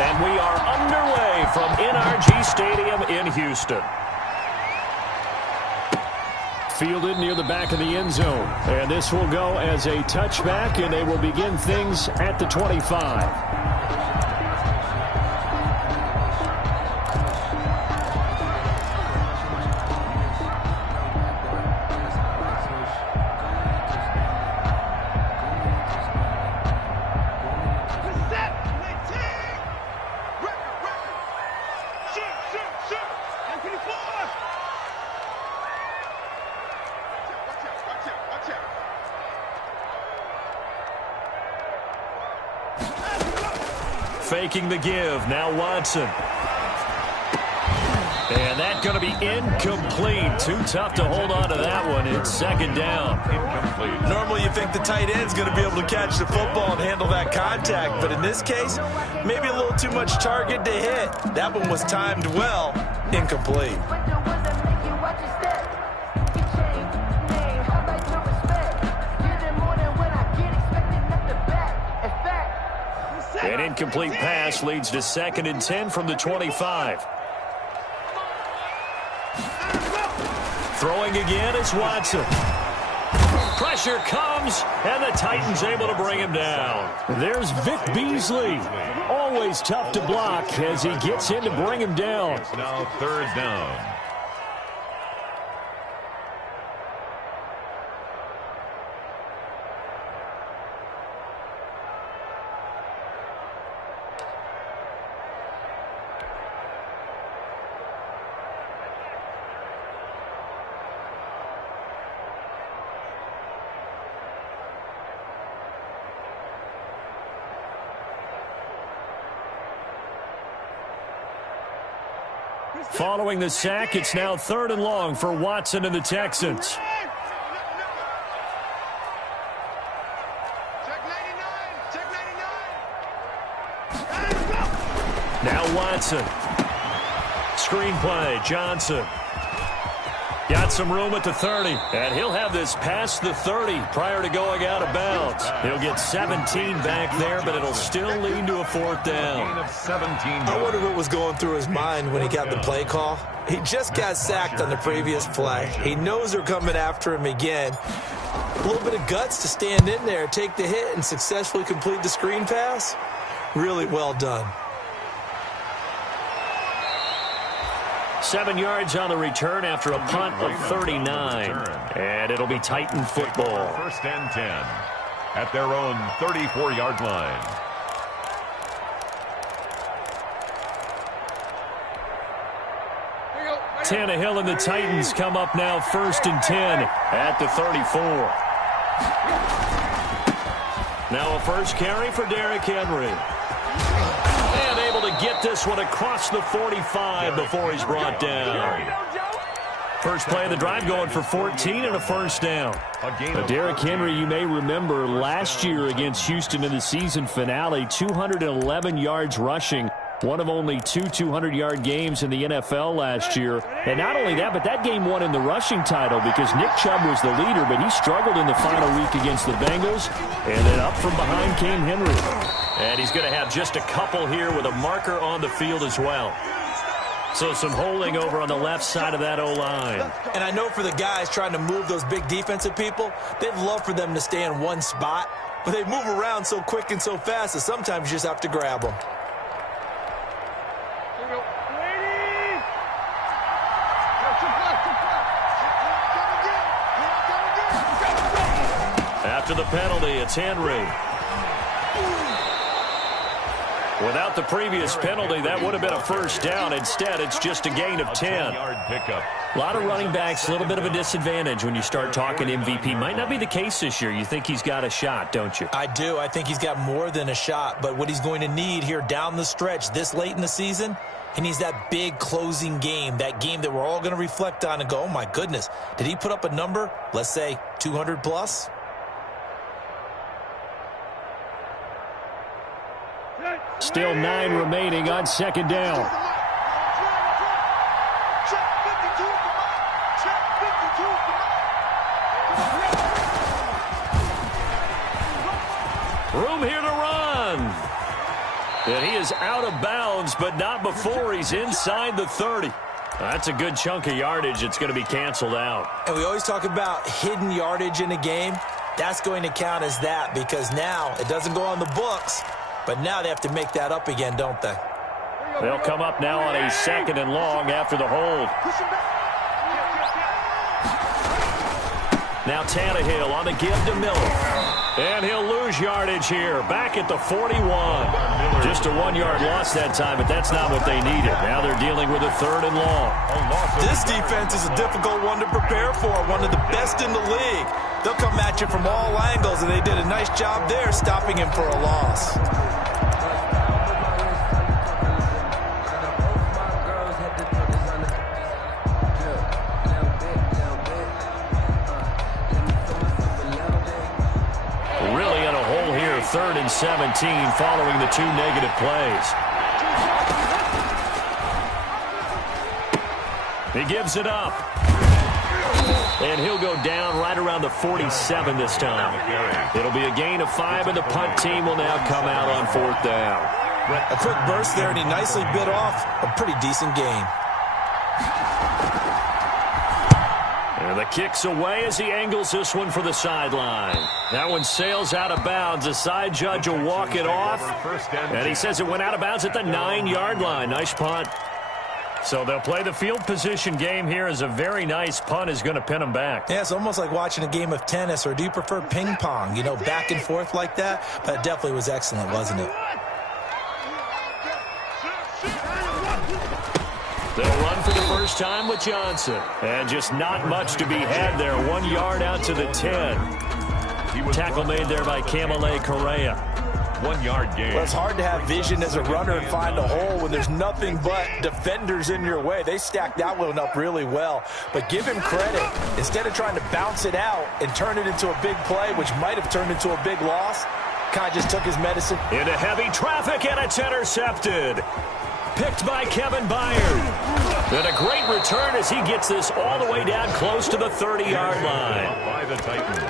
And we are underway from NRG Stadium in Houston. Fielded near the back of the end zone. And this will go as a touchback, and they will begin things at the 25. Faking the give. Now Watson. And that's going to be incomplete. Too tough to hold on to that one. It's second down. Incomplete. Normally you think the tight end's going to be able to catch the football and handle that contact. But in this case, maybe a little too much target to hit. That one was timed well. Incomplete. An incomplete pass leads to 2nd and 10 from the 25. Throwing again is Watson. Pressure comes, and the Titans able to bring him down. There's Vic Beasley. Always tough to block as he gets in to bring him down. It's now 3rd down. Following the sack, it's now 3rd and long for Watson and the Texans. Now Watson. Screen play, Johnson. Got some room at the 30, and he'll have this past the 30 prior to going out of bounds. He'll get 17 back there, but it'll still lead to a 4th down. I wonder what was going through his mind when he got the play call. He just got sacked on the previous play. He knows they're coming after him again. A little bit of guts to stand in there, take the hit, and successfully complete the screen pass. Really well done. 7 yards on the return after a punt of 39. And it'll be Titan football. 1st and 10 at their own 34-yard line. Tannehill and the Titans come up now 1st and 10 at the 34. Now a first carry for Derrick Henry. And able to get this one across the 45 before he's brought down. First play of the drive going for 14 and a 1st down. Derrick Henry, you may remember last year against Houston in the season finale, 211 yards rushing. One of only 2 200-yard games in the NFL last year. And not only that, but that game won in the rushing title because Nick Chubb was the leader, but he struggled in the final week against the Bengals. And then up from behind came Henry. And he's going to have just a couple here with a marker on the field as well. So some holding over on the left side of that O-line. And I know for the guys trying to move those big defensive people, they'd love for them to stay in one spot. But they move around so quick and so fast that sometimes you just have to grab them. After the penalty, it's Henry. Without the previous penalty, that would have been a 1st down. Instead, it's just a gain of 10. A lot of running backs, a little bit of a disadvantage when you start talking MVP. Might not be the case this year. You think he's got a shot, don't you? I do. I think he's got more than a shot. But what he's going to need here down the stretch this late in the season, he needs that big closing game, that game that we're all going to reflect on and go, oh, my goodness, did he put up a number, let's say 200 plus? Still 9 remaining on 2nd down. Room here to run. And he is out of bounds, but not before he's inside the 30. That's a good chunk of yardage. It's going to be canceled out. And we always talk about hidden yardage in a game. That's going to count as that because now it doesn't go on the books, but now they have to make that up again, don't they? They'll come up now on a 2nd and long after the hold. Now Tannehill on the give to Miller. And he'll lose yardage here. Back at the 41. Just a 1-yard loss that time, but that's not what they needed. Now they're dealing with a 3rd and long. This defense is a difficult one to prepare for. One of the best in the league. They'll come at you from all angles, and they did a nice job there stopping him for a loss. Really in a hole here, 3rd and 17 following the 2 negative plays. He gives it up. And he'll go down right around the 47 this time. It'll be a gain of 5, and the punt team will now come out on 4th down. A quick burst there, and he nicely bit off a pretty decent gain. And the kick's away as he angles this one for the sideline. That one sails out of bounds. The side judge will walk it off. And he says it went out of bounds at the 9-yard line. Nice punt. So they'll play the field position game here as a very nice punt is going to pin them back. Yeah, it's almost like watching a game of tennis, or do you prefer ping pong? You know, back and forth like that? But it definitely was excellent, wasn't it? They'll run for the first time with Johnson. And just not much to be had there. 1 yard out to the 10. Tackle made there by Kamale Correa. 1-yard gain. Well, it's hard to have vision as a runner and find a hole when there's nothing but defenders in your way. They stacked that one up really well. But give him credit. Instead of trying to bounce it out and turn it into a big play, which might have turned into a big loss, kind of just took his medicine. Into heavy traffic, and it's intercepted. Picked by Kevin Byard. And a great return as he gets this all the way down close to the 30-yard line.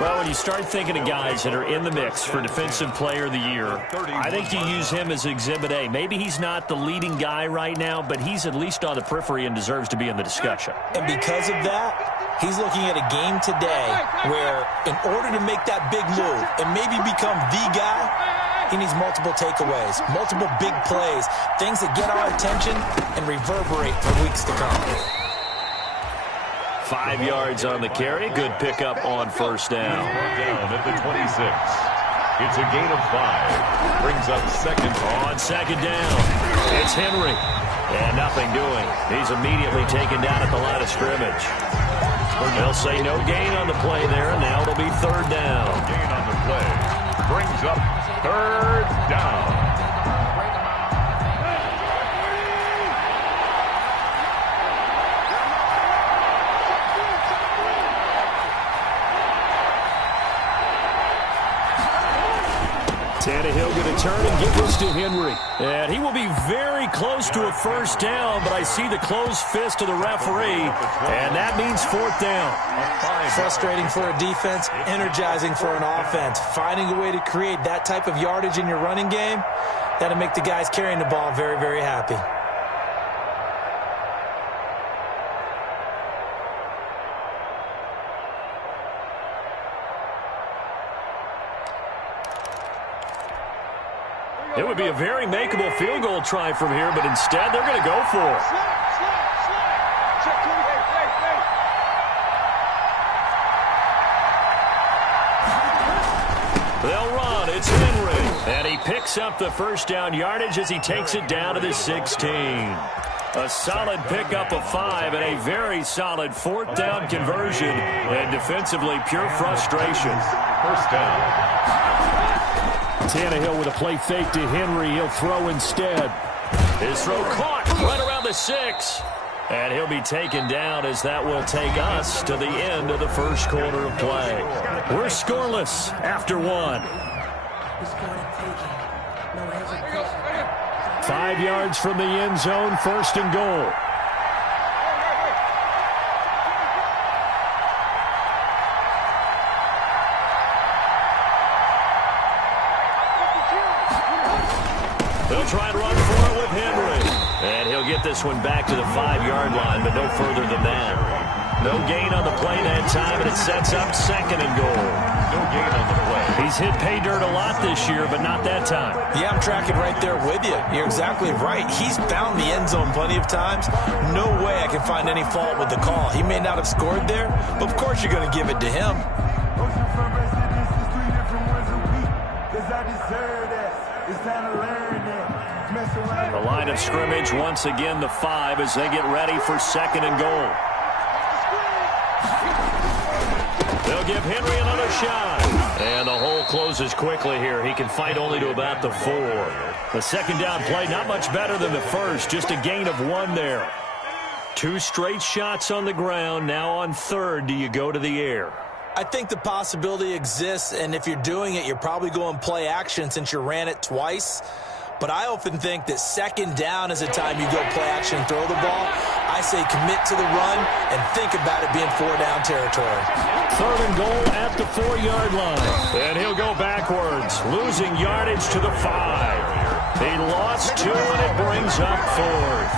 Well, when you start thinking of guys that are in the mix for Defensive Player of the Year, I think you use him as Exhibit A. Maybe he's not the leading guy right now, but he's at least on the periphery and deserves to be in the discussion. And because of that, he's looking at a game today where in order to make that big move and maybe become the guy, he needs multiple takeaways, multiple big plays, things that get our attention and reverberate for weeks to come. 5 yards on the carry. Good pickup on first down. Down at the 26. It's a gain of 5. Brings up second. On second down, it's Henry. And nothing doing. He's immediately taken down at the line of scrimmage. They'll say no gain on the play there, and now it'll be third down. Gain on the play. Brings up third down. Tannehill going to turn and give this to Henry. And he will be very close to a first down, but I see the closed fist of the referee, and that means fourth down. Frustrating for a defense, energizing for an offense. Finding a way to create that type of yardage in your running game, that'll make the guys carrying the ball very, very happy. It would be a very makeable field goal try from here, but instead they're going to go for it. They'll run. It's Henry. And he picks up the first down yardage as he takes it down to the 16. A solid pickup of 5 and a very solid fourth down conversion. And defensively, pure frustration. First down. Tannehill with a play fake to Henry. He'll throw instead. His throw caught right around the 6. And he'll be taken down as that will take us to the end of the first quarter of play. We're scoreless after 1. 5 yards from the end zone, first and goal. They'll try and run for it with Henry. And he'll get this one back to the 5-yard line, but no further than that. No gain on the play that time, and it sets up 2nd and goal. No gain on the play. He's hit pay dirt a lot this year, but not that time. Yeah, I'm tracking right there with you. You're exactly right. He's found the end zone plenty of times. No way I can find any fault with the call. He may not have scored there, but of course you're going to give it to him. The line of scrimmage, once again, the 5 as they get ready for 2nd and goal. They'll give Henry another shot. And the hole closes quickly here. He can fight only to about the 4. The 2nd down play, not much better than the first. Just a gain of 1 there. 2 straight shots on the ground. Now on 3rd, do you go to the air? I think the possibility exists, and if you're doing it, you're probably going play action since you ran it twice. But I often think that 2nd down is a time you go play action and throw the ball. I say commit to the run and think about it being 4-down territory. 3rd and goal at the 4-yard line. And he'll go backwards, losing yardage to the 5. He lost 2, and it brings up 4th.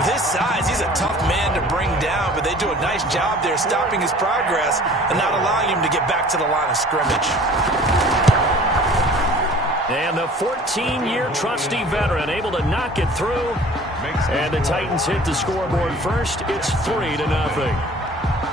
With his size, he's a tough man to bring down, but they do a nice job there stopping his progress and not allowing him to get back to the line of scrimmage. And the 14-year trusty veteran able to knock it through. And the Titans hit the scoreboard first. It's 3-0.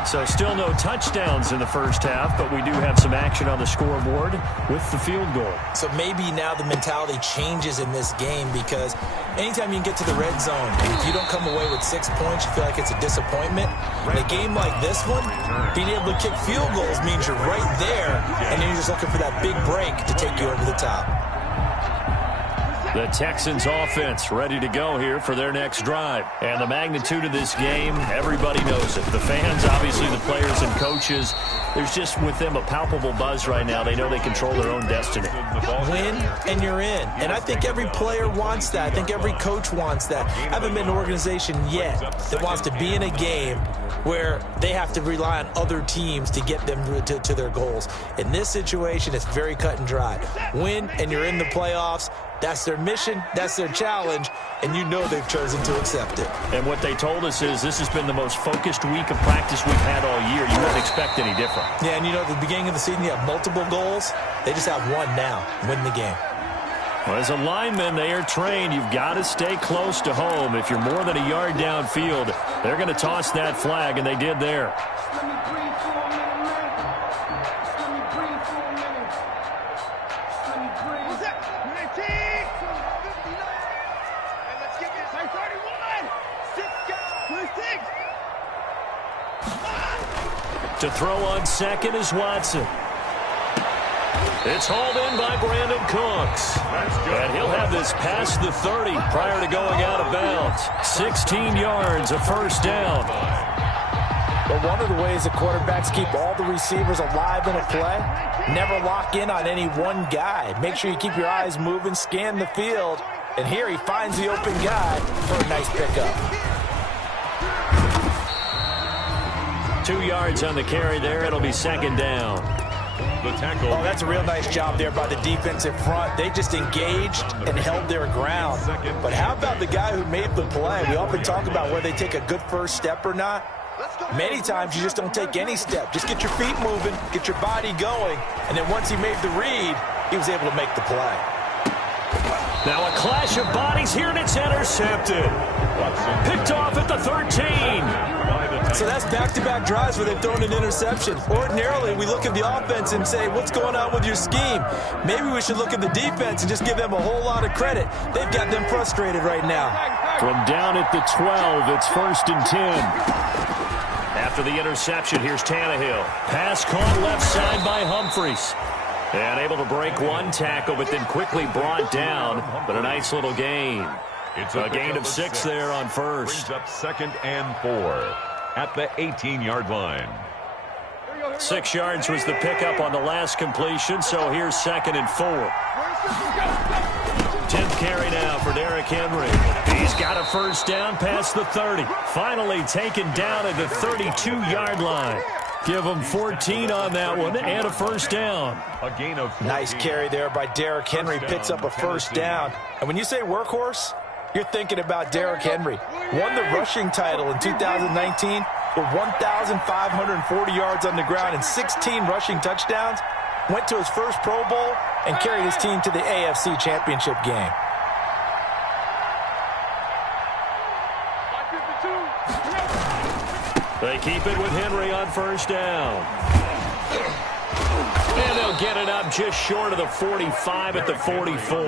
So still no touchdowns in the first half, but we do have some action on the scoreboard with the field goal. So maybe now the mentality changes in this game, because anytime you can get to the red zone, and if you don't come away with 6 points, you feel like it's a disappointment. In a game like this one, being able to kick field goals means you're right there, and then you're just looking for that big break to take you over the top. The Texans offense ready to go here for their next drive. And the magnitude of this game, everybody knows it. The fans, obviously the players and coaches, there's just with them a palpable buzz right now. They know they control their own destiny. Win and you're in. And I think every player wants that. I think every coach wants that. I haven't been an organization yet that wants to be in a game where they have to rely on other teams to get them to their goals. In this situation, it's very cut and dry. Win and you're in the playoffs. That's their mission, that's their challenge, and you know they've chosen to accept it. And what they told us is this has been the most focused week of practice we've had all year. You wouldn't expect any different. Yeah, and you know, at the beginning of the season, you have multiple goals. They just have one now, win the game. Well, as a lineman, they are trained. You've got to stay close to home. If you're more than a yard downfield, they're going to toss that flag, and they did there. To throw on second is Watson. It's hauled in by Brandon Cooks. And he'll have this past the 30 prior to going out of bounds. 16 yards, a first down. But one of the ways the quarterbacks keep all the receivers alive in a play, never lock in on any one guy. Make sure you keep your eyes moving, scan the field. And here he finds the open guy for a nice pickup. 2 yards on the carry there. It'll be second down. The tackle. Oh, that's a real nice job there by the defensive front. They just engaged and held their ground. But how about the guy who made the play? We often talk about whether they take a good first step or not. Many times you just don't take any step. Just get your feet moving, get your body going, and then once he made the read, he was able to make the play. Now a clash of bodies here, and it's intercepted. Picked off at the 13. So that's back-to-back drives where they've thrown an interception. Ordinarily, we look at the offense and say, what's going on with your scheme? Maybe we should look at the defense and just give them a whole lot of credit. They've got them frustrated right now. From down at the 12, it's 1st and 10. After the interception, here's Tannehill. Pass caught left side by Humphries. And able to break one tackle, but then quickly brought down. But a nice little gain. It's a gain of 6 there on first. Brings up 2nd and 4 at the 18-yard line. 6 yards was the pickup on the last completion, so here's 2nd and 4. 10th carry now for Derrick Henry. He's got a first down past the 30. Finally taken down at the 32-yard line. Give him 14 on that one and a first down. A gain of 14. Nice carry there by Derrick Henry. Picks up a first down. And when you say workhorse, you're thinking about Derrick Henry. Won the rushing title in 2019 with 1,540 yards on the ground and 16 rushing touchdowns. Went to his first Pro Bowl and carried his team to the AFC Championship game. They keep it with Henry on first down. And they'll get it up just short of the 45 at the 44.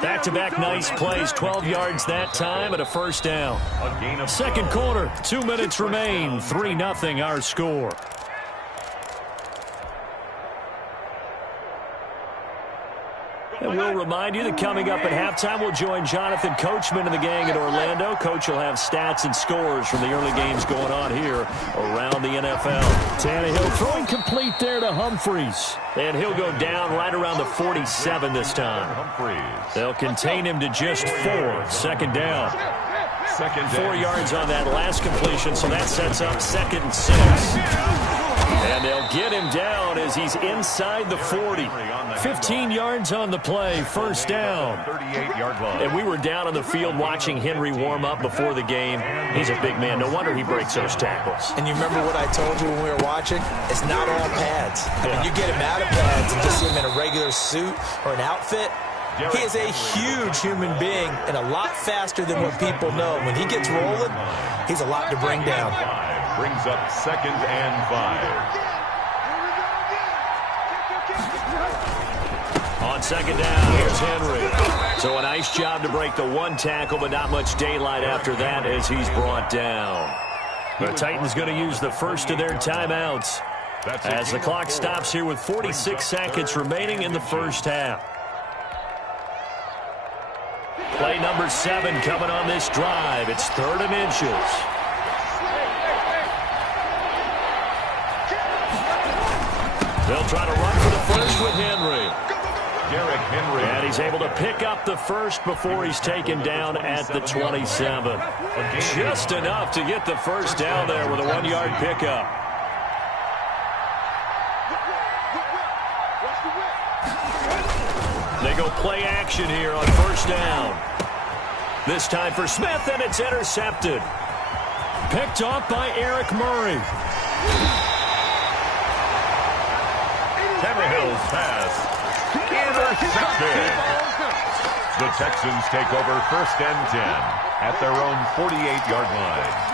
Back-to-back nice plays, 12 yards that time and a first down. Second quarter, 2 minutes remain, 3-0 our score. And we'll remind you that coming up at halftime, we'll join Jonathan Coachman and the gang in Orlando. Coach will have stats and scores from the early games going on here around the NFL. Tannehill throwing complete there to Humphries. And he'll go down right around the 47 this time. They'll contain him to just 4. Second down. 4 yards on that last completion, so that sets up 2nd and 6. And they'll get him down as he's inside the 40. 15 yards on the play, first down. And we were down on the field watching Henry warm up before the game. He's a big man. No wonder he breaks those tackles. And you remember what I told you when we were watching? It's not all pads. I mean, you get him out of pads and just see him in a regular suit or an outfit. He is a huge human being and a lot faster than what people know. When he gets rolling, he's a lot to bring down. Brings up 2nd and 5. On second down, here's Henry. So a nice job to break the one tackle, but not much daylight after that as he's brought down. The Titans going to use the first of their timeouts as the clock stops here with 46 seconds remaining in the first half. Play number 7 coming on this drive. It's 3rd and inches. They'll try to run for the first with Henry. Derrick Henry. And he's able to pick up the first before he's taken down at the 27. Just enough to get the first down there with a 1-yard pickup. They go play action here on first down. This time for Smith, and it's intercepted. Picked off by Eric Murray. Tannehill's pass. Intercepted. The Texans take over 1st and 10 at their own 48-yard line.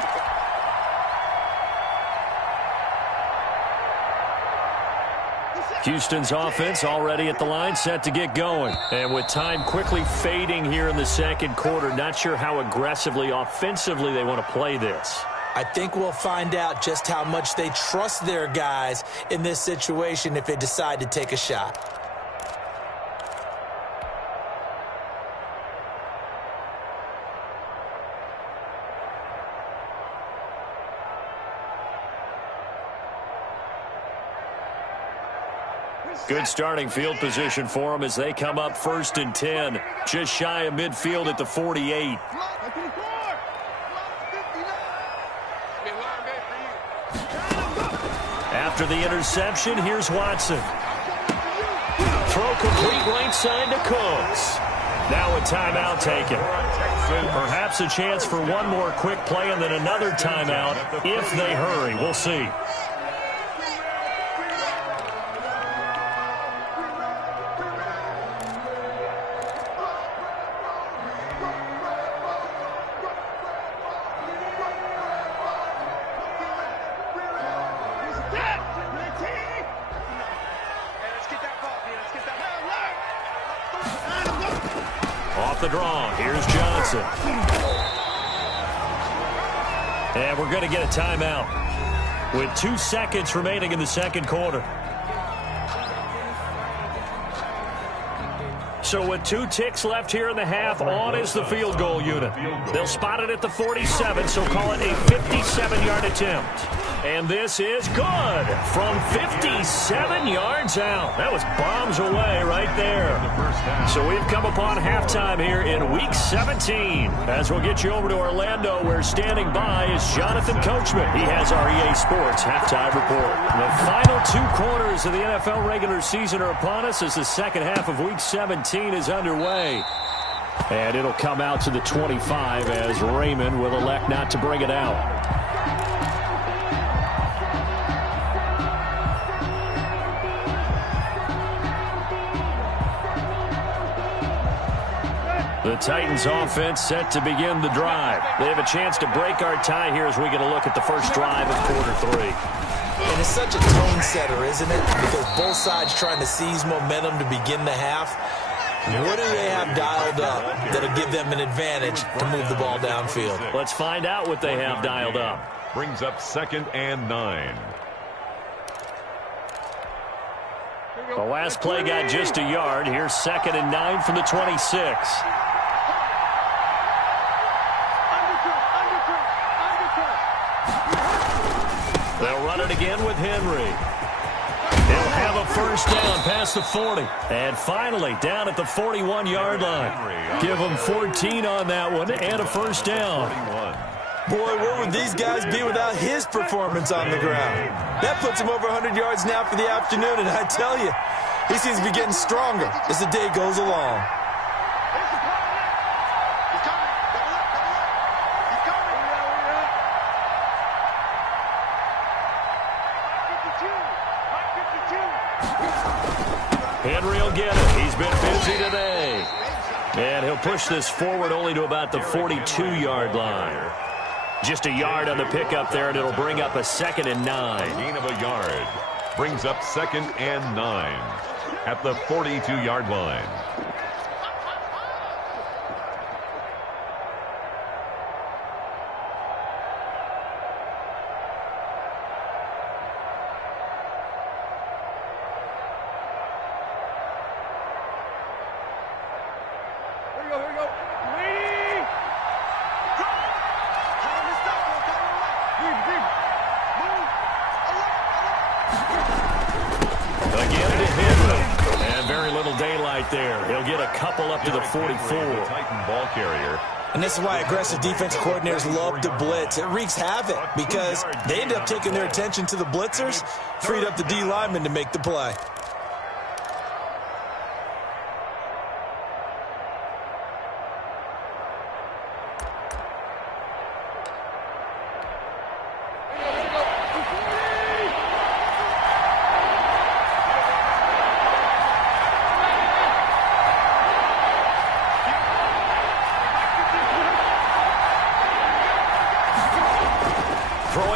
Houston's offense already at the line, set to get going. And with time quickly fading here in the second quarter, not sure how aggressively, offensively they want to play this. I think we'll find out just how much they trust their guys in this situation if they decide to take a shot. Good starting field position for them as they come up 1st and 10. Just shy of midfield at the 48. After the interception, here's Watson. Throw complete right side to Cooks. Now a timeout taken. Perhaps a chance for one more quick play and then another timeout if they hurry. We'll see. Off the draw, here's Johnson. And we're going to get a timeout with 2 seconds remaining in the second quarter. So with 2 ticks left here in the half, on is the field goal unit. They'll spot it at the 47, so call it a 57-yard attempt. And this is good from 57 yards out. That was bombs away right there. So we've come upon halftime here in Week 17. As we'll get you over to Orlando, where standing by is Jonathan Coachman. He has our EA Sports halftime report. The final 2 quarters of the NFL regular season are upon us as the second half of Week 17 is underway. And it'll come out to the 25 as Raymond will elect not to bring it out. The Titans offense set to begin the drive. They have a chance to break our tie here as we get a look at the first drive of quarter 3. And it's such a tone setter, isn't it? Because both sides trying to seize momentum to begin the half. What do they have dialed up that'll give them an advantage to move the ball downfield? Let's find out what they have dialed up. Brings up 2nd and 9. The last play got just a yard. Here's 2nd and 9 from the 26. They'll run it again with Henry. He'll have a first down past the 40. And finally, down at the 41-yard line. Give them 14 on that one and a first down. Boy, where would these guys be without his performance on the ground? That puts him over 100 yards now for the afternoon, and I tell you, he seems to be getting stronger as the day goes along. Henry will get it. He's been busy today. And he'll push this forward only to about the 42-yard line. Just a yard on the pickup there, and it'll bring up a 2nd and 9. Gain of a yard. Brings up 2nd and 9 at the 42-yard line. There. He'll get a couple up to the 44. Titan ball carrier. And this is why aggressive defensive coordinators love to blitz. It wreaks havoc because they end up taking their attention to the blitzers, freed up the D lineman to make the play.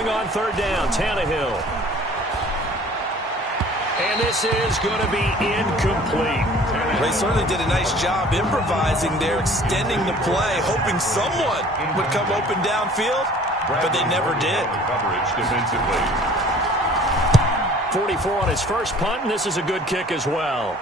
On 3rd down, Tannehill. And this is going to be incomplete. They certainly did a nice job improvising there, extending the play, hoping someone would come open downfield, but they never did. Coverage defensively. 44 on his first punt, and this is a good kick as well.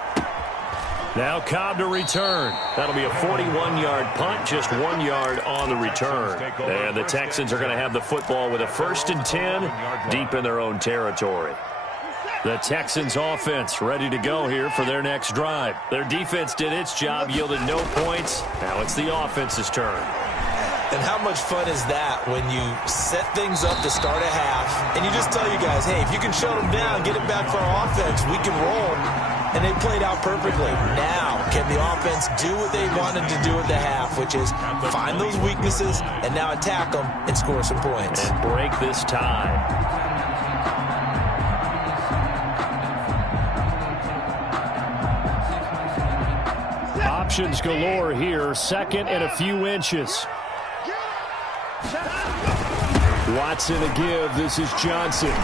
Now Cobb to return. That'll be a 41-yard punt, just 1 yard on the return. And the Texans are going to have the football with a 1st and 10 deep in their own territory. The Texans offense ready to go here for their next drive. Their defense did its job, yielded no points. Now it's the offense's turn. And how much fun is that when you set things up to start a half, and you just tell you guys, hey, if you can shut them down, get it back for our offense, we can roll. And they played out perfectly. Now, can the offense do what they wanted to do at the half, which is find those weaknesses and now attack them and score some points. And break this tie. Options galore here. 2nd and a few inches. Watson a give. This is Johnson.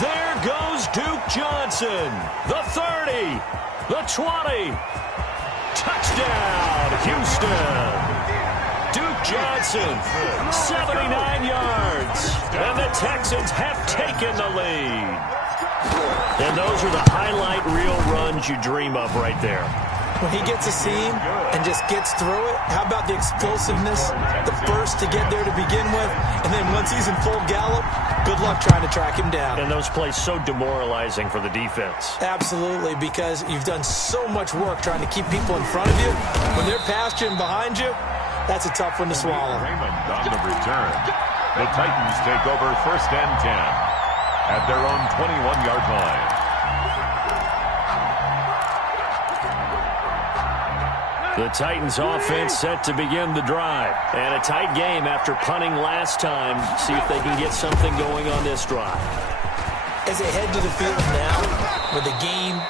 There goes Duke Johnson. The 30. The 20. Touchdown, Houston. Duke Johnson, 79 yards. And the Texans have taken the lead. And those are the highlight reel runs you dream of right there. When he gets a seam and just gets through it, how about the explosiveness, the burst to get there to begin with, and then once he's in full gallop, good luck trying to track him down. And those plays so demoralizing for the defense. Absolutely, because you've done so much work trying to keep people in front of you. When they're past you and behind you, that's a tough one to swallow. Raymond on the return. The Titans take over 1st and 10 at their own 21-yard line. The Titans offense set to begin the drive. And a tight game after punting last time. See if they can get something going on this drive. As they head to the field now, with the game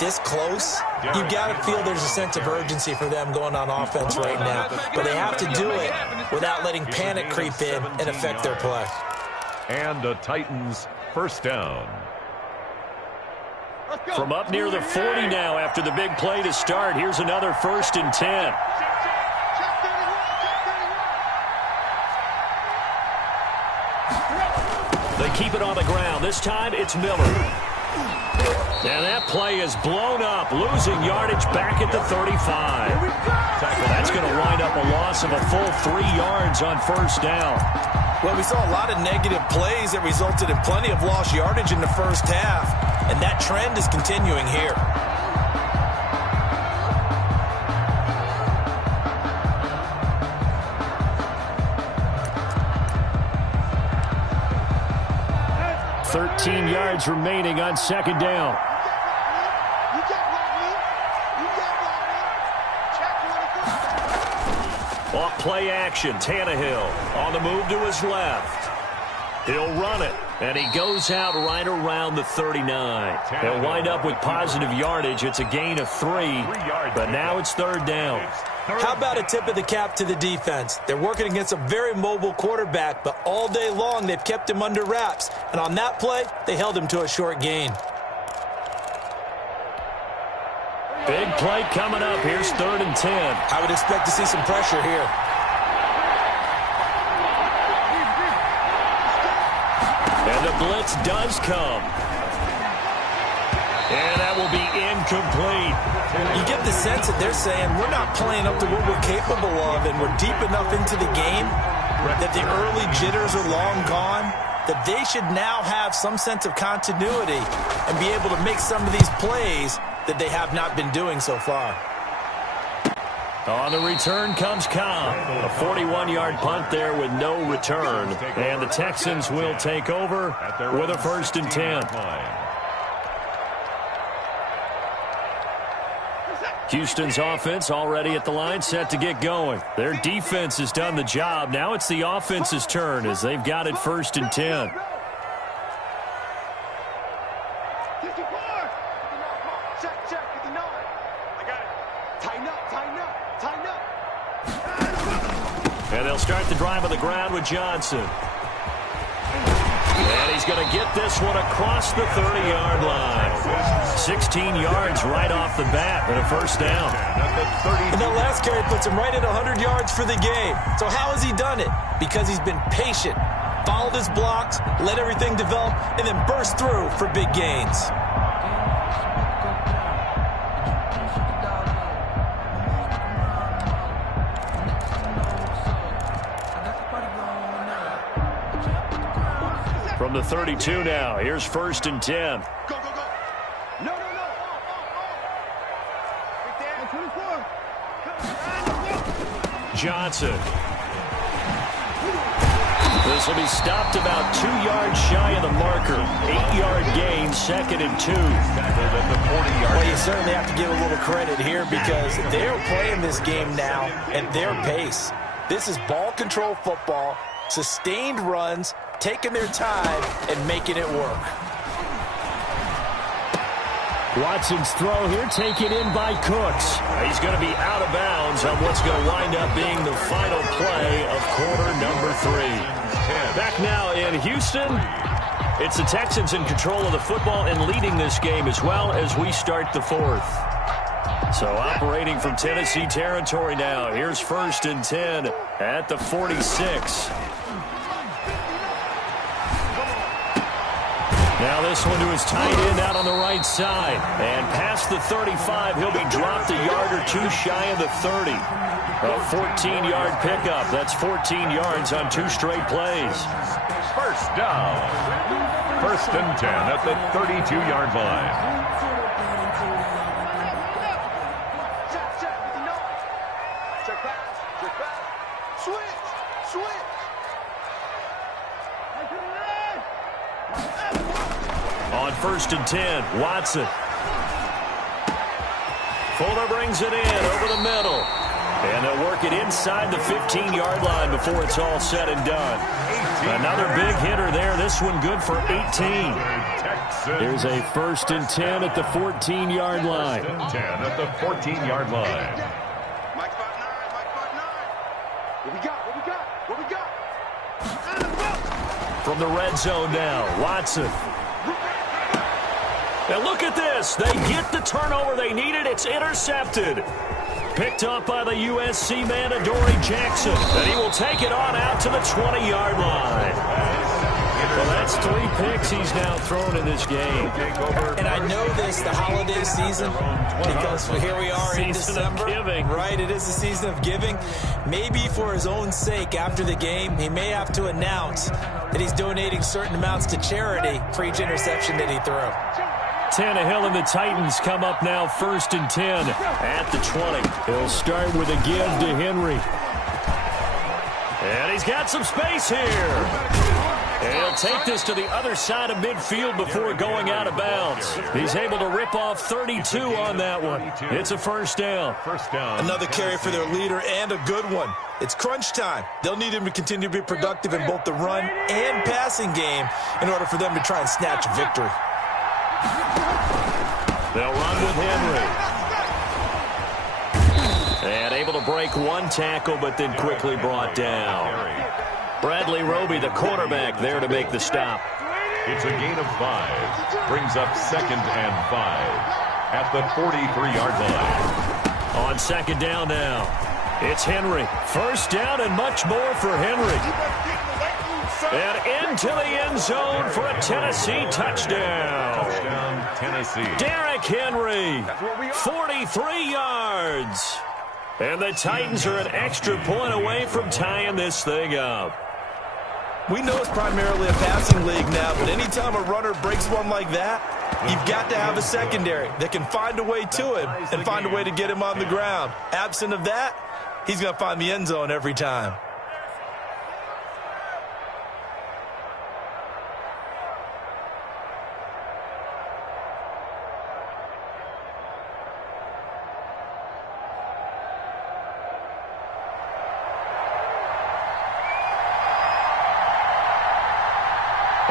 this close, you've got to feel there's a sense of urgency for them going on offense right now. But they have to do it without letting panic creep in and affect their play. And the Titans 1st down. From up near the 40 now after the big play to start. Here's another 1st and 10. They keep it on the ground. This time it's Miller. And that play is blown up, losing yardage back at the 35. That's going to wind up a loss of a full 3 yards on 1st down. Well, we saw a lot of negative plays that resulted in plenty of lost yardage in the first half, and that trend is continuing here. Thirteen yards remaining on 2nd down. Off play action, Tannehill on the move to his left. He'll run it, and he goes out right around the 39. He'll wind up with positive yardage. It's a gain of 3, but now it's 3rd down. How about a tip of the cap to the defense? They're working against a very mobile quarterback, but all day long they've kept him under wraps. And on that play, they held him to a short gain. Big play coming up. Here's 3rd and 10. I would expect to see some pressure here. And the blitz does come. And that will be incomplete. You get the sense that they're saying we're not playing up to what we're capable of, and we're deep enough into the game that the early jitters are long gone, that they should now have some sense of continuity and be able to make some of these plays that they have not been doing so far. On the return comes Cobb. A 41-yard punt there with no return. And the Texans will take over with a 1st and 10. Houston's offense already at the line, set to get going. Their defense has done the job. Now it's the offense's turn as they've got it 1st and 10. And they'll start the drive on the ground with Johnson. And he's going to get this one across the 30-yard line. 16 yards right off the bat and a 1st down. And that last carry puts him right at 100 yards for the game. So how has he done it? Because he's been patient, followed his blocks, let everything develop, and then burst through for big gains. From the 32 now, here's 1st and 10. Go, go, go. No. Right there, 24. Johnson. This will be stopped about 2 yards shy of the marker. 8-yard gain, 2nd and 2. Well, you certainly have to give a little credit here because they're playing this game now at their pace. This is ball control football, sustained runs, taking their time and making it work. Watson's throw here taken in by Cooks. He's going to be out of bounds on what's going to wind up being the final play of quarter number 3. Back now in Houston, it's the Texans in control of the football and leading this game as well as we start the 4th. So operating from Tennessee territory now. Here's 1st and 10 at the 46. Now this one to his tight end out on the right side. And past the 35, he'll be dropped a yard or two shy of the 30. A 14-yard pickup. That's 14 yards on 2 straight plays. First down. First and 10 at the 32-yard line. On first and 10, Watson. Fuller brings it in over the middle. And they'll work it inside the 15-yard line before it's all said and done. Another big hitter there. This one good for 18. There's a first and 10 at the 14-yard line. First and 10 at the 14-yard line. Mike 5-9, Mike 5-9. What we got? What we got? What we got? From the red zone now, Watson. And look at this. They get the turnover they needed. It's intercepted. Picked up by the USC man, Adoree Jackson. And he will take it on out to the 20-yard line. Well, that's 3 picks he's now thrown in this game. And I know this, the holiday season, because here we are in December. Giving. Right, it is the season of giving. Maybe for his own sake after the game, he may have to announce that he's donating certain amounts to charity for each interception that he threw. Tannehill and the Titans come up now first and 10 at the 20. He'll start with a give to Henry. And he's got some space here. And he'll take this to the other side of midfield before going out of bounds. He's able to rip off 32 on that one. It's a first down. Another carry for their leader and a good one. It's crunch time. They'll need him to continue to be productive in both the run and passing game in order for them to try and snatch a victory. They'll run with Henry. And able to break one tackle, but then quickly brought down. Bradley Roby, the quarterback, there to make the stop. It's a gain of 5. Brings up second and 5 at the 43-yard line. On second down now, it's Henry. First down and much more for Henry. And into the end zone for a Tennessee touchdown. Touchdown, Tennessee. Derrick Henry, 43 yards. And the Titans are an extra point away from tying this thing up. We know it's primarily a passing league now, but anytime a runner breaks one like that, you've got to have a secondary that can find a way to him and find a way to get him on the ground. Absent of that, he's going to find the end zone every time.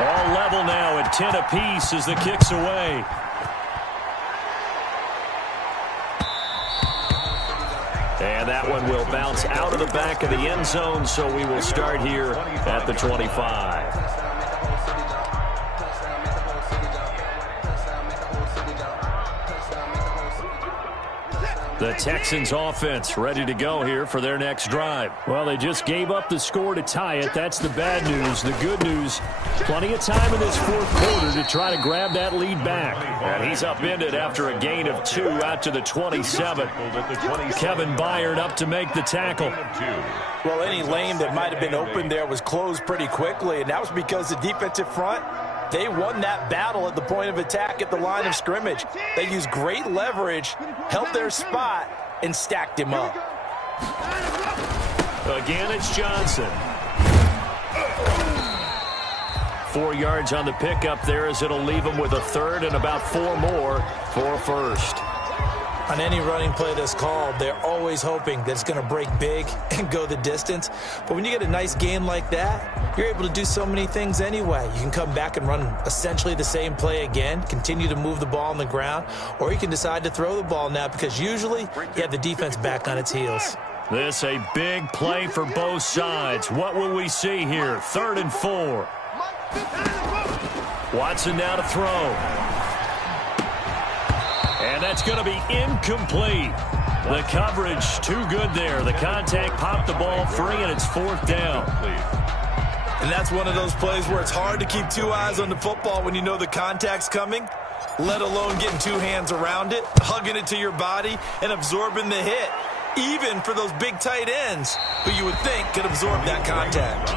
All level now at 10 apiece as the kick's away. And that one will bounce out of the back of the end zone, so we will start here at the 25. The Texans offense ready to go here for their next drive. Well, they just gave up the score to tie it. That's the bad news. The good news, plenty of time in this fourth quarter to try to grab that lead back. And he's upended after a gain of 2 out to the 27. Kevin Byard up to make the tackle. Well, any lane that might have been open there was closed pretty quickly, and that was because the defensive front, they won that battle at the point of attack at the line of scrimmage. They used great leverage, held their spot, and stacked him up. Again, it's Johnson. 4 yards on the pickup there as it'll leave him with a third and about 4 more for a first. On any running play that's called, they're always hoping that it's going to break big and go the distance. But when you get a nice gain like that, you're able to do so many things anyway. You can come back and run essentially the same play again, continue to move the ball on the ground, or you can decide to throw the ball now because usually you have the defense back on its heels. This a big play for both sides. What will we see here? 3rd and 4. Watson now to throw. And that's going to be incomplete. The coverage too good there. The contact popped the ball free, and it's 4th down. And that's one of those plays where it's hard to keep two eyes on the football when you know the contact's coming, let alone getting two hands around it, hugging it to your body, and absorbing the hit, even for those big tight ends who you would think could absorb that contact.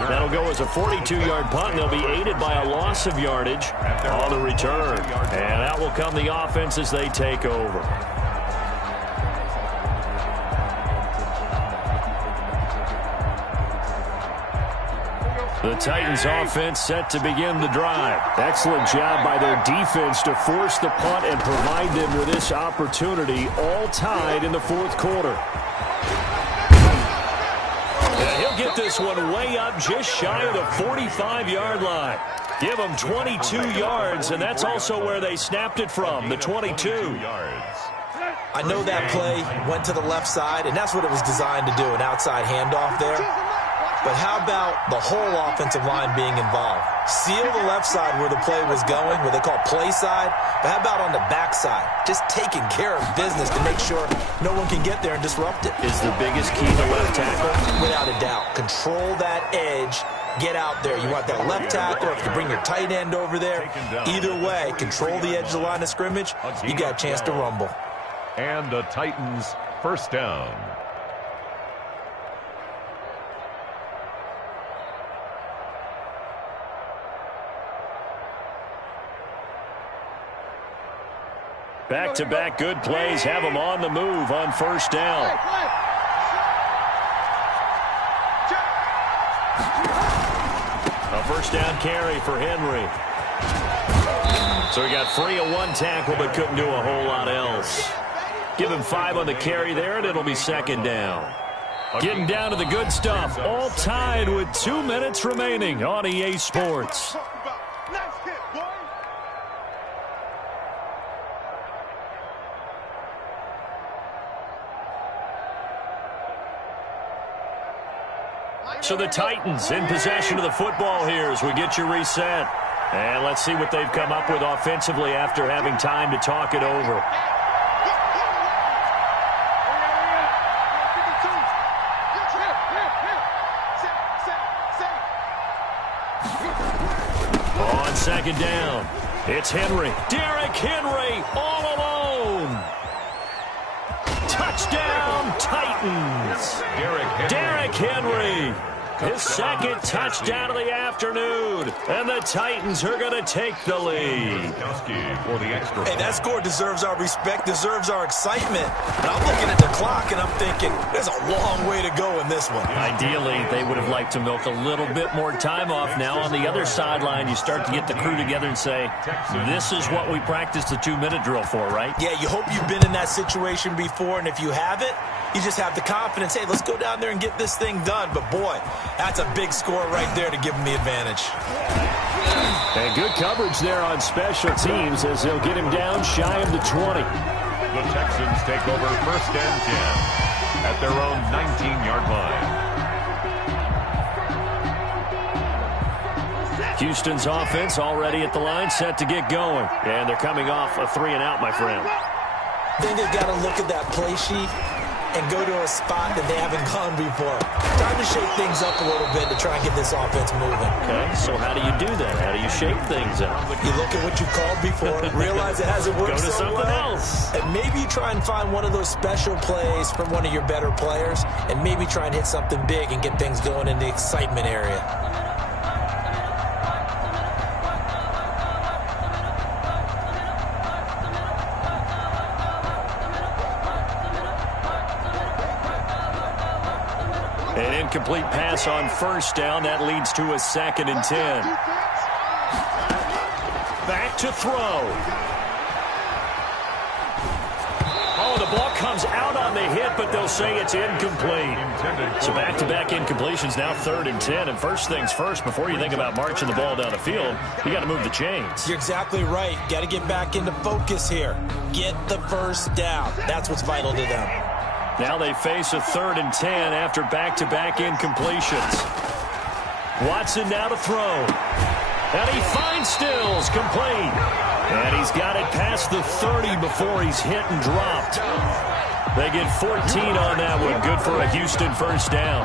That'll go as a 42-yard punt, and they'll be aided by a loss of yardage on the return. And out will come the offense as they take over. The Titans offense set to begin the drive. Excellent job by their defense to force the punt and provide them with this opportunity, all tied in the fourth quarter. And he'll get this one way up just shy of the 45-yard line. Give them 22 yards, and that's also where they snapped it from, the 22. I know that play went to the left side, and that's what it was designed to do, an outside handoff there. But how about the whole offensive line being involved? Seal the left side where the play was going, what they call play side. But how about on the back side? Just taking care of business to make sure no one can get there and disrupt it. Is the biggest key the left tackle? Without a doubt. Control that edge. Get out there. You want that left tackle, if you bring your tight end over there. Either way, control the edge of the line of scrimmage. You got a chance to rumble. And the Titans first down. Back-to-back good plays have them on the move on first down. A first down carry for Henry. So he got free of one tackle but couldn't do a whole lot else. Give him 5 on the carry there, and it'll be second down. Getting down to the good stuff, all tied with 2 minutes remaining on EA Sports. So the Titans in possession of the football here as we get you reset. And let's see what they've come up with offensively after having time to talk it over. On second down, it's Henry. Derrick Henry all alone. Touchdown, Titans. Derrick Henry. His second touchdown of the afternoon. And the Titans are going to take the lead. Hey, that score deserves our respect, deserves our excitement. And I'm looking at the clock, and I'm thinking, there's a long way to go in this one. Ideally, they would have liked to milk a little bit more time off. Now on the other sideline, you start to get the crew together and say, this is what we practiced the 2-minute drill for, right? Yeah, you hope you've been in that situation before, and if you haven't, you just have the confidence, hey, let's go down there and get this thing done. But, boy, that's a big score right there to give them the advantage. And good coverage there on special teams as they'll get him down shy of the 20. The Texans take over first and 10 at their own 19-yard line. Houston's offense already at the line, set to get going. And they're coming off a 3-and-out, my friend. I think they've got to look at that play sheet and go to a spot that they haven't gone before. Time to shake things up a little bit to try and get this offense moving. Okay, so how do you do that? How do you shake things up? You look at what you called before, realize it hasn't worked Go to so something well, else. and maybe you try and find one of those special plays from one of your better players, and maybe try and hit something big and get things going in the excitement area. An incomplete pass on first down. That leads to a 2nd and 10. Back to throw. Oh, the ball comes out on the hit, but they'll say it's incomplete. So back-to-back incompletions, now 3rd and 10. And first things first, before you think about marching the ball down the field, you got to move the chains. You're exactly right. Got to get back into focus here. Get the first down. That's what's vital to them. Now they face a 3rd and 10 after back-to-back incompletions. Watson now to throw. And he finds Stills, complete. And he's got it past the 30 before he's hit and dropped. They get 14 on that one. Good for a Houston first down.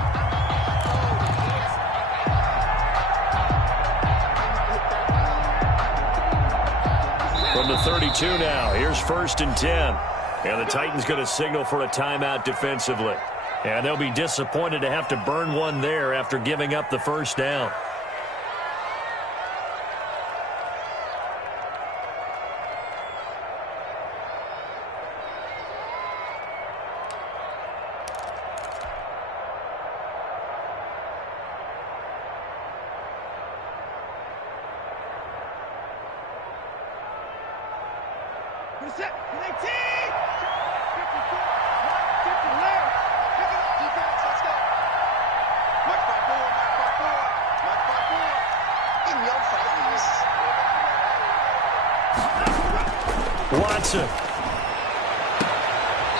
From the 32 now, here's 1st and 10. And the Titans going to signal for a timeout defensively. And they'll be disappointed to have to burn one there after giving up the first down. Watson.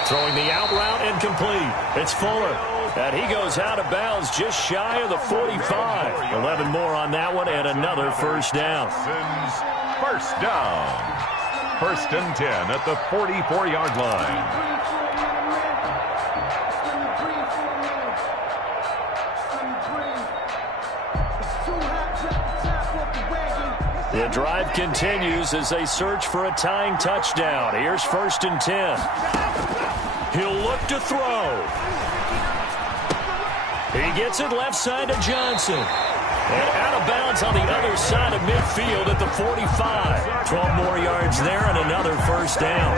Throwing the out route incomplete. It's Fuller. And he goes out of bounds just shy of the 45. 11 more on that one and another first down. First down. 1st and 10 at the 44-yard line. The drive continues as they search for a tying touchdown. Here's 1st and 10. He'll look to throw. He gets it left side to Johnson. And out of bounds on the other side of midfield at the 45. 12 more yards there and another first down.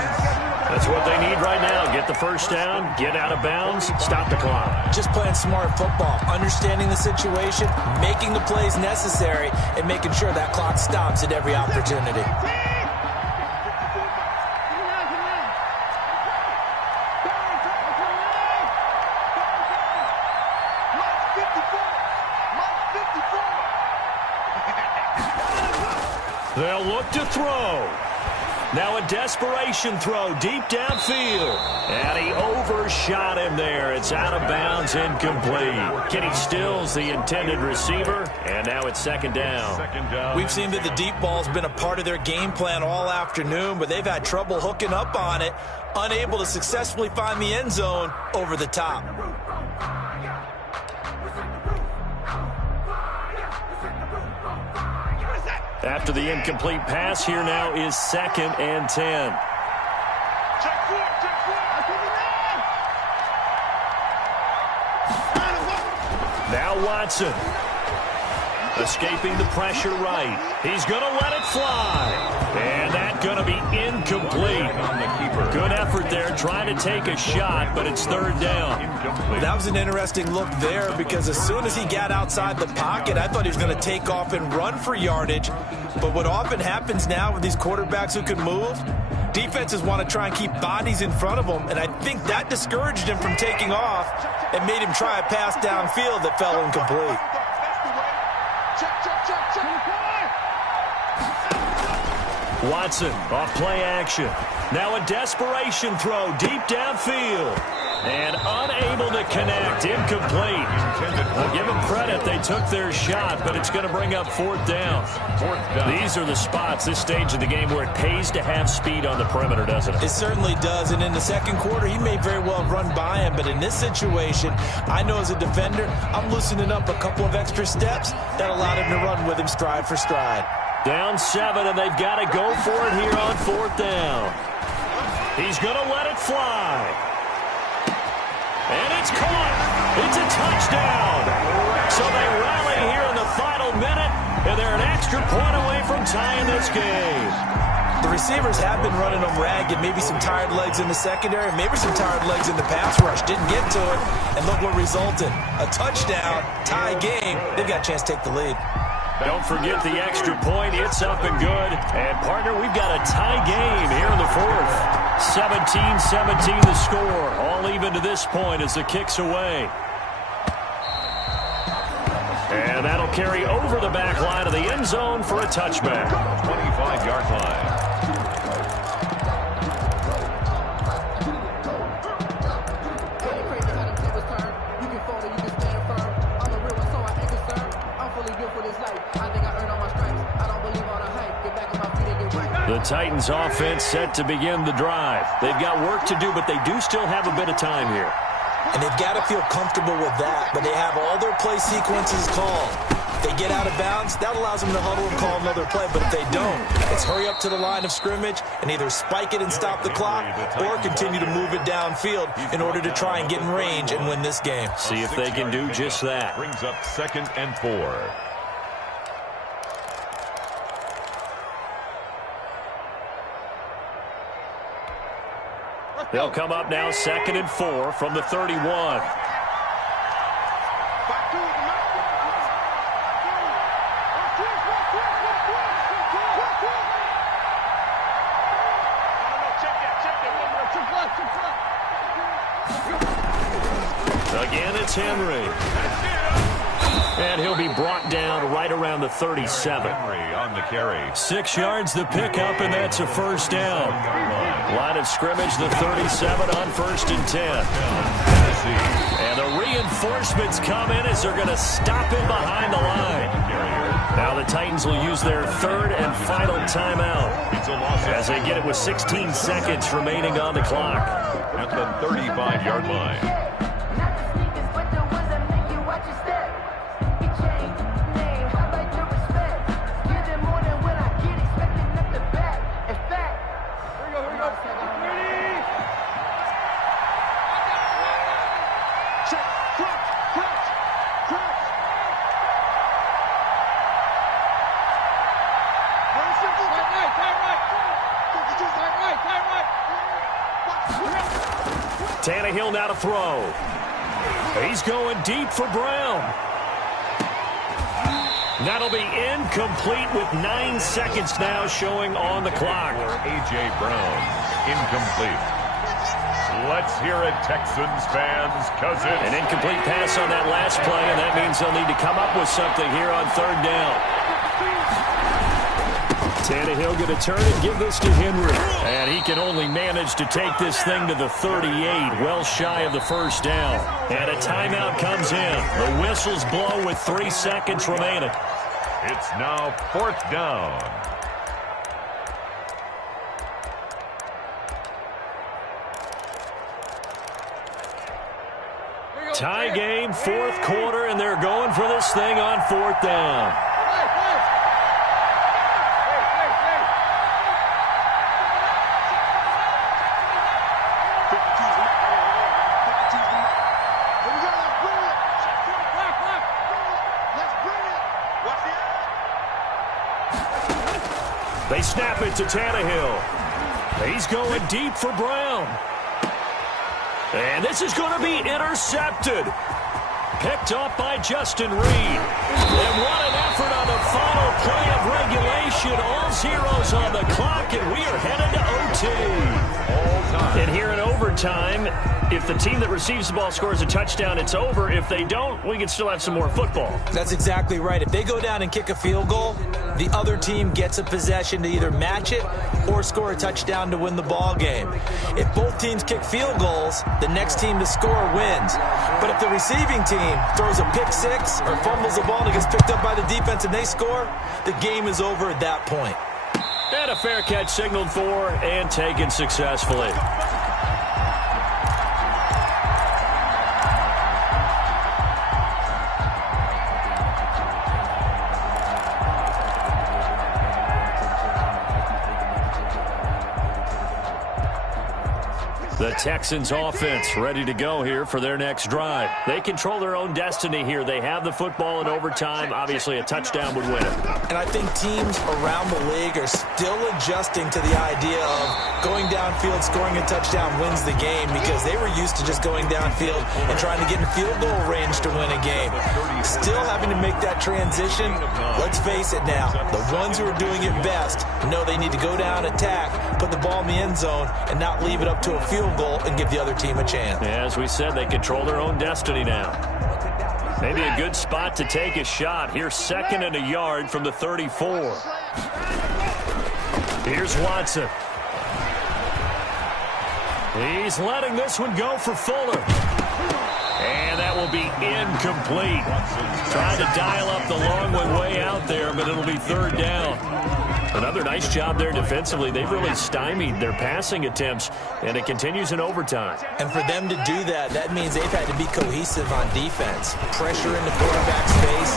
That's what they need right now. Get the first down, get out of bounds, stop the clock. Just playing smart football, understanding the situation, making the plays necessary, and making sure that clock stops at every opportunity. They'll look to throw. Now a desperation throw deep downfield. And he overshot him there. It's out of bounds, incomplete. Kenny Stills, the intended receiver, and now it's second down. We've seen that the deep ball's been a part of their game plan all afternoon, but they've had trouble hooking up on it, unable to successfully find the end zone over the top. After the incomplete pass, here now is 2nd and 10. Now Watson. Escaping the pressure right. He's going to let it fly. And that's going to be incomplete. Good effort there trying to take a shot, but it's 3rd down. That was an interesting look there because as soon as he got outside the pocket, I thought he was going to take off and run for yardage. But what often happens now with these quarterbacks who can move, defenses want to try and keep bodies in front of them, and I think that discouraged him from taking off and made him try a pass downfield that fell incomplete. Watson off play action. Now a desperation throw deep downfield. And unable to connect. Incomplete. I'll give them credit. They took their shot, but it's going to bring up 4th down. These are the spots, this stage of the game, where it pays to have speed on the perimeter, doesn't it? It certainly does. And in the second quarter, he may very well run by him. But in this situation, I know as a defender, I'm loosening up a couple of extra steps that allowed him to run with him stride for stride. Down 7, and they've got to go for it here on 4th down. He's going to let it fly. And it's caught. It's a touchdown. So they rally here in the final minute, and they're an extra point away from tying this game. The receivers have been running them ragged. Maybe some tired legs in the secondary, maybe some tired legs in the pass rush. Didn't get to it, and look what resulted. A touchdown, tie game. They've got a chance to take the lead. Don't forget the extra point. It's up and good. And, partner, we've got a tie game here in the 4th. 17-17 the score. All even to this point as the kick's away. And that'll carry over the back line of the end zone for a touchback. 25-yard line. The Titans offense set to begin the drive. They've got work to do, but they do still have a bit of time here. And they've got to feel comfortable with that, but they have all their play sequences called. they get out of bounds, that allows them to huddle and call another play. But if they don't, it's hurry up to the line of scrimmage and either spike it and stop the clock or continue to move it downfield in order to try and get in range and win this game. See if they can do just that. Brings up 2nd and 4. They'll come up now 2nd and 4 from the 31. Again, it's Henry. And he'll be brought down right around the 37. Henry on the carry. 6 yards the pickup, and that's a first down. Line of scrimmage, the 37 on 1st and 10. And the reinforcements come in as they're going to stop him behind the line. Now the Titans will use their 3rd and final timeout as they get it with 16 seconds remaining on the clock. At the 35-yard line. Tannehill now to throw. He's going deep for Brown. That'll be incomplete with 9 seconds now showing on the clock. A.J. Brown, incomplete. Let's hear it, Texans fans, because it's an incomplete pass on that last play, and that means they'll need to come up with something here on 3rd down. Tannehill going to turn and give this to Henry. And he can only manage to take this thing to the 38, well shy of the first down. And a timeout comes in. The whistles blow with 3 seconds remaining. It's now 4th down. Tie game, 4th quarter, and they're going for this thing on 4th down. They snap it to Tannehill. He's going deep for Brown. And this is going to be intercepted. Picked up by Justin Reed. And what an effort on the final play of regulation. All zeros on the clock, and we are headed to OT. And here in overtime, if the team that receives the ball scores a touchdown, it's over. If they don't, we can still have some more football. That's exactly right. If they go down and kick a field goal, the other team gets a possession to either match it or score a touchdown to win the ball game. If both teams kick field goals, the next team to score wins. But if the receiving team throws a pick six or fumbles the ball and it gets picked up by the defense and they score, the game is over at that point. And a fair catch signaled for and taken successfully. The Texans offense ready to go here for their next drive. They control their own destiny here. They have the football in overtime. Obviously, a touchdown would win it. And I think teams around the league are still adjusting to the idea of going downfield, scoring a touchdown wins the game, because they were used to just going downfield and trying to get in field goal range to win a game. Still having to make that transition. Let's face it now, the ones who are doing it best know they need to go down, attack, put the ball in the end zone, and not leave it up to a field goal and give the other team a chance. As we said, they control their own destiny now. Maybe a good spot to take a shot. Here's 2nd and a yard from the 34. Here's Watson. He's letting this one go for Fuller. And that will be incomplete. Trying to dial up the long one way out there, but it'll be 3rd down. Another nice job there defensively. They've really stymied their passing attempts, and it continues in overtime. And for them to do that, that means they've had to be cohesive on defense. Pressure in the quarterback's face,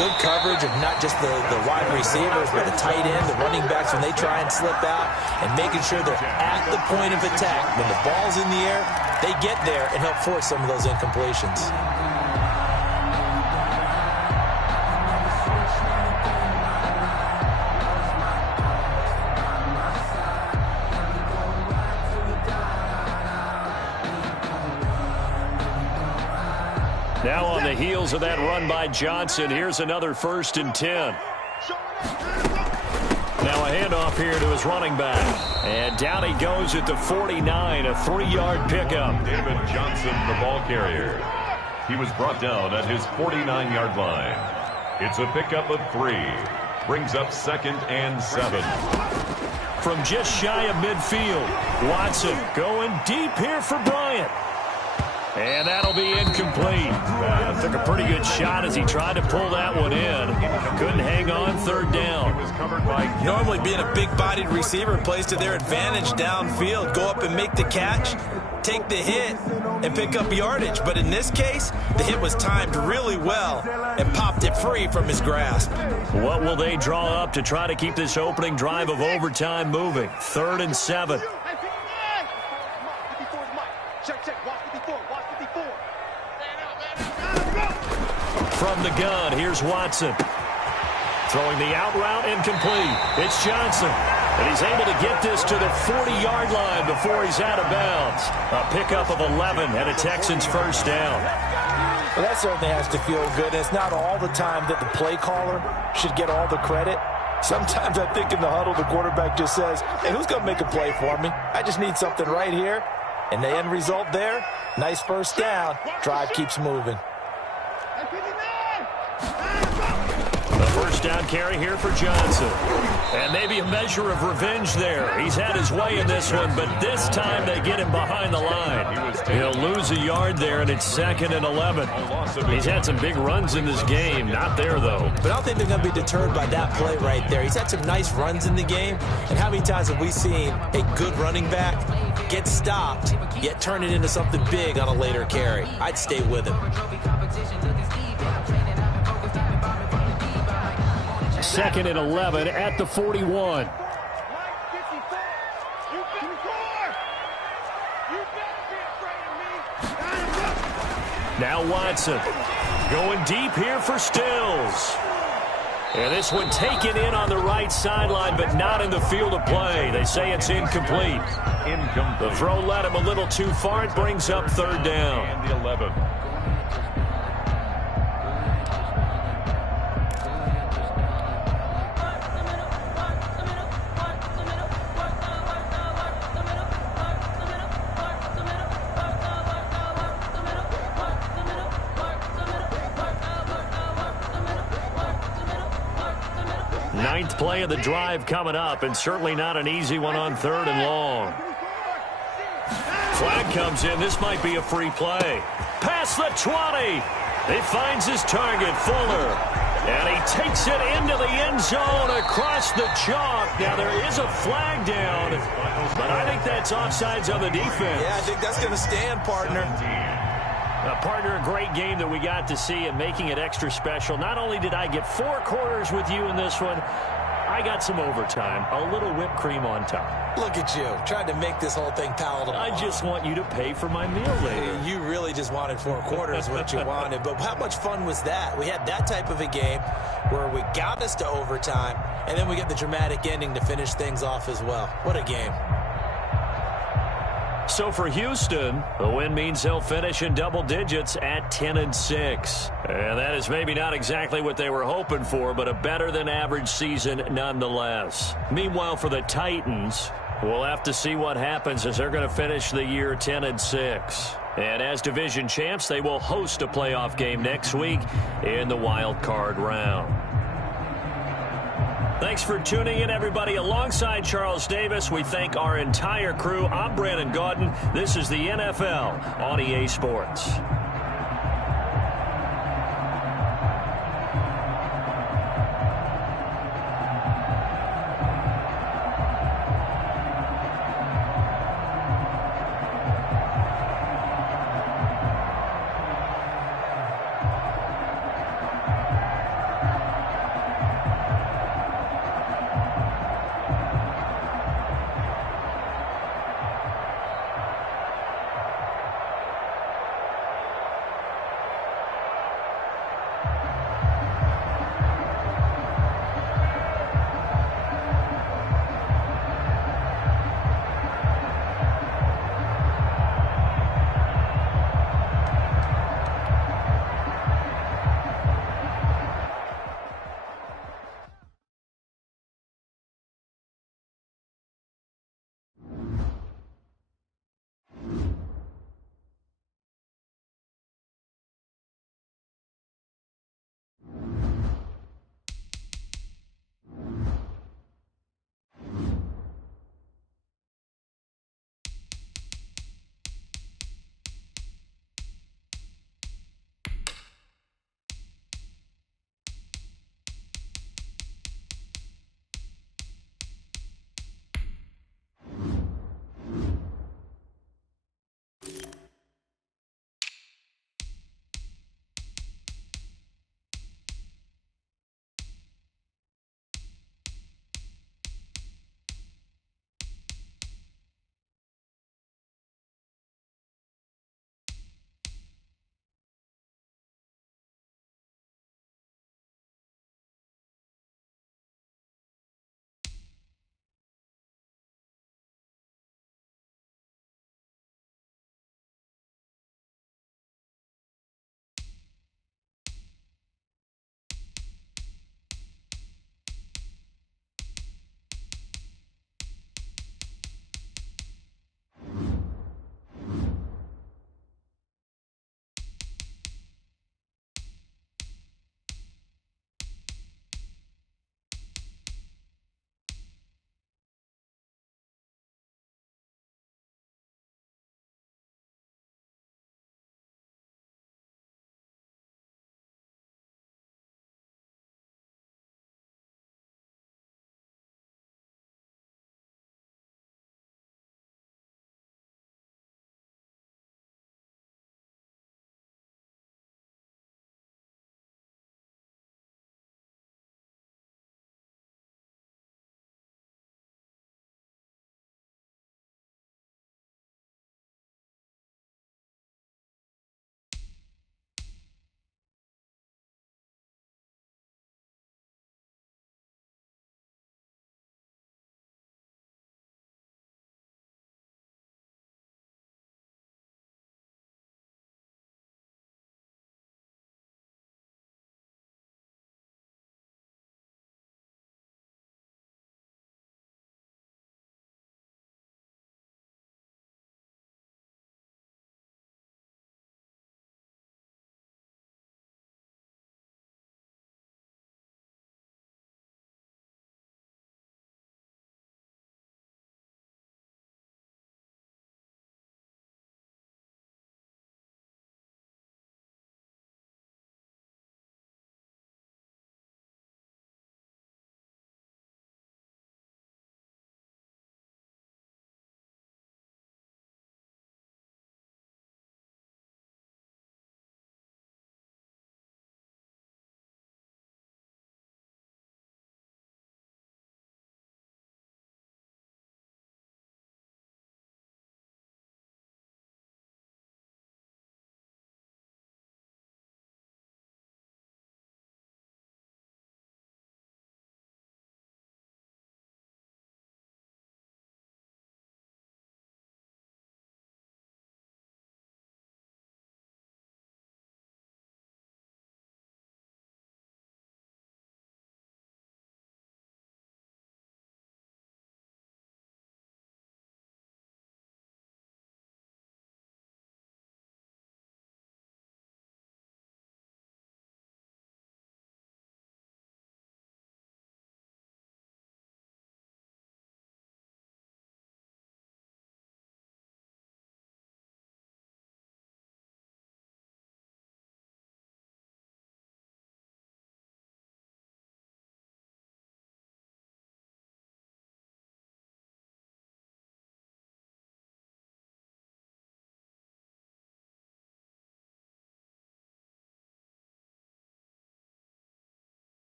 good coverage of not just the wide receivers, but the tight end, the running backs when they try and slip out, and making sure they're at the point of attack. When the ball's in the air, they get there and help force some of those incompletions. Now on the heels of that run by Johnson, here's another 1st and 10. Now a handoff here to his running back. And down he goes at the 49, a 3-yard pickup. David Johnson, the ball carrier. He was brought down at his 49-yard line. It's a pickup of 3. Brings up 2nd and 7. From just shy of midfield, Watson going deep here for Bryant. And that'll be incomplete. Took a pretty good shot as he tried to pull that one in. Couldn't hang on, 3rd down. It was covered by Normally being a big-bodied receiver plays to their advantage downfield. Go up and make the catch, take the hit, and pick up yardage. But in this case, the hit was timed really well and popped it free from his grasp. What will they draw up to try to keep this opening drive of overtime moving? 3rd and 7. From the gun, here's Watson. Throwing the out route incomplete. It's Johnson. And he's able to get this to the 40-yard line before he's out of bounds. A pickup of 11 and a Texans 1st down. Well, that certainly has to feel good. It's not all the time that the play caller should get all the credit. Sometimes I think in the huddle, the quarterback just says, hey, who's going to make a play for me? I just need something right here. And the end result there, nice 1st down. Drive keeps moving. The 1st down carry here for Johnson. And maybe a measure of revenge there. He's had his way in this one, but this time they get him behind the line. He'll lose a yard there, and it's 2nd and 11. He's had some big runs in this game. Not there, though. But I don't think they're going to be deterred by that play right there. He's had some nice runs in the game. And how many times have we seen a good running back get stopped, yet turn it into something big on a later carry? I'd stay with him. 2nd and 11 at the 41. Now Watson going deep here for Stills. And this one taken in on the right sideline, but not in the field of play. They say it's incomplete. The throw led him a little too far. It brings up 3rd down. and the 11. Ninth play of the drive coming up, and certainly not an easy one on 3rd and long. Flag comes in. This might be a free play. Past the 20. He finds his target, Fuller. And he takes it into the end zone across the chalk. Now, there is a flag down, but I think that's offsides on the defense. Yeah, I think that's going to stand, partner. Partner, a great game that we got to see and making it extra special. Not only did I get 4 quarters with you in this one, I got some overtime, a little whipped cream on top. Look at you, trying to make this whole thing palatable. I just want you to pay for my meal later. You really just wanted 4 quarters, what you wanted. But how much fun was that? We had that type of a game where we got us to overtime, and then we get the dramatic ending to finish things off as well. What a game. So for Houston, the win means they'll finish in double digits at 10-6. And that is maybe not exactly what they were hoping for, but a better than average season nonetheless. Meanwhile, for the Titans, we'll have to see what happens as they're going to finish the year 10-6. And as division champs, they will host a playoff game next week in the wild card round. Thanks for tuning in, everybody. Alongside Charles Davis, we thank our entire crew. I'm Brandon Gaudin. This is the NFL on EA Sports.